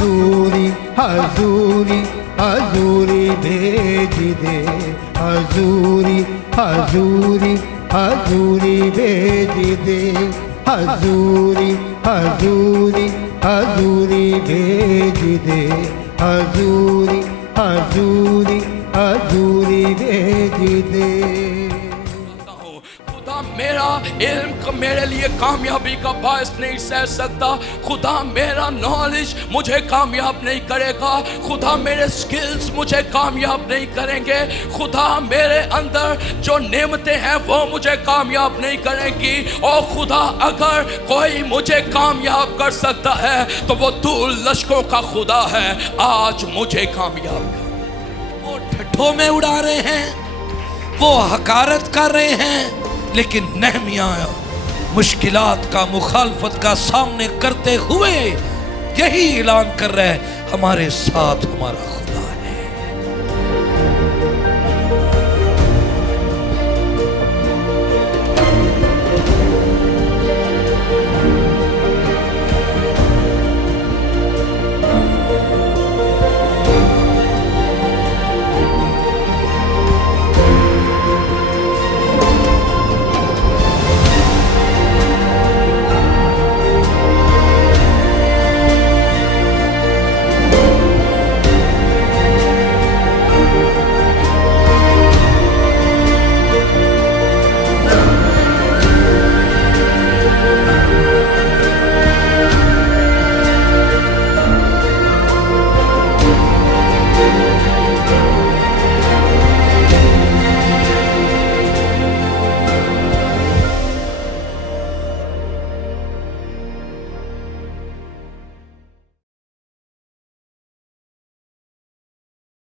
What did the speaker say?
हजूरी हजूरी हजूरी भेज दे, हजूरी हजूरी हजूरी भेज दे, हजूरी हजूरी हजूरी भेज दे, हजूरी हजूरी हजूरी भेज दे। खुदा मेरा इल्म मेरे लिए कामयाबी का बायस नहीं सह सकता, खुदा मेरा नॉलेज मुझे कामयाब नहीं करेगा, खुदा मेरे स्किल्स मुझे कामयाब नहीं करेंगे, खुदा मेरे अंदर जो नेमतें हैं वो मुझे कामयाब नहीं करेंगी। और खुदा अगर कोई मुझे कामयाब कर सकता है तो वो तू लश्करों का खुदा है, आज मुझे कामयाब कर। वो ठट्ठों में उड़ा रहे हैं, वो हकारत कर रहे हैं, लेकिन नहमियाह मुश्किलात का मुखालफत का सामने करते हुए यही ऐलान कर रहे हैं, हमारे साथ हमारा खुदा।